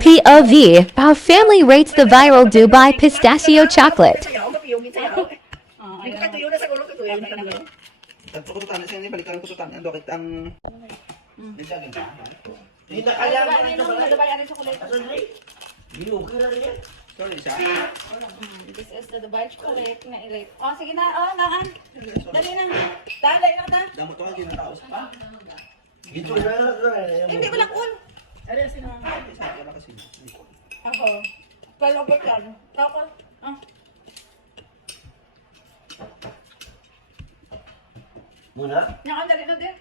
POV, how family rates the viral Dubai pistachio chocolate. This is the Dubai chocolate na i-rate. Oh, sige na. Oh, naan. Dali na. Dali na ta. Hindi ko lang un. Ako. Palabot yan. Tapos, Muna? nakandali na din.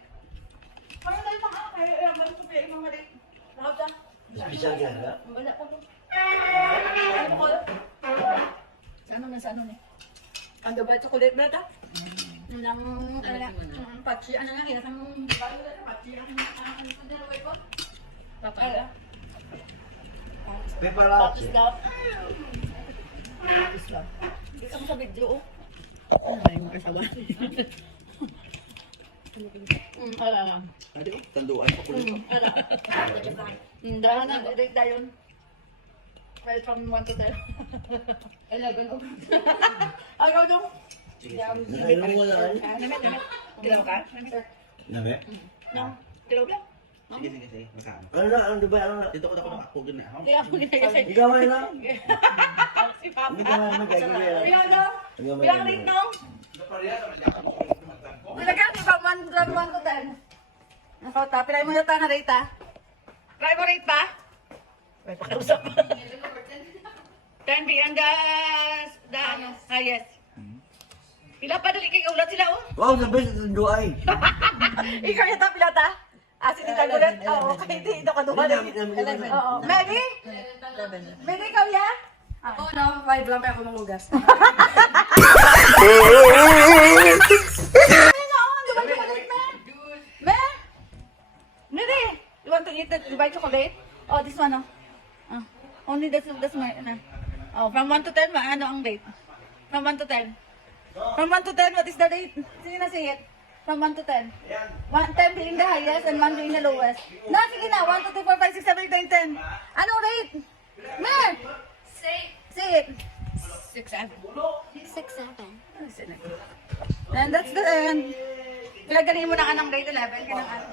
Ano na yung mga kaya bago ko yung mga rin. Nakata. Special ka na? Wala ko po. Ano ko? Sa ano ni? Ang Dubai chocolate na ta? Nang, patsi, ano nga, hinasang patsi, ang dinaway ko. Papaya. Pepperati. Patis daw. Patis daw. Kita mo sa video, oh. Ay, mga kasawa. Ala. Tanduan pa po. Ala. Dahan na, direct na yun. Well, from 1 to 10. 11. Ayaw dong. Nakainom mo na rin? Namit. Tilaw ka? Nabe? No. Tilaw ka? Sige, sige, sige. Magkano? Ano na? Ano ba? Ano na? Dito ko na ako din na. Kaya ako nilagay. Ikaw ay lang? Si Papa. Hindi ka naman magkagaya. Ilang daw? Ilang rate no? Talaga, di ba? 1 to 10. Ako, tapilay mo na tayo na rate, ha? Try mo rate pa? May pakiusap pa. 10 beyond the highest. Pila pa dali kay ulat sila, oh. Wow, the best is Duay. Ikaw yung tapila ta? Asin yung tagulat? Oo, kahit hindi ka duha. 11. Oo. Mary? 11. Mary, ikaw ya? Ako na, 5 lang pa ako mamugas. Dubai chocolate, me? Me? Mary, you want to eat the Dubai chocolate? Oh, this one, oh. Only that's my, oh, from 1 to 10, ano ang rate? From 1 to 10. From 1 to 10, what is the rate? Sige na, say it. From 1 to 10. 10 being the highest and 1 being the lowest. Na, sige na. 1, 2, 3, 4, 5, 6, 7, 8, 9, 10. Anong rate? Me? Say it. 6, 7. And that's the end. Pinagaling mo na ka ng rate 11. Kinang ano.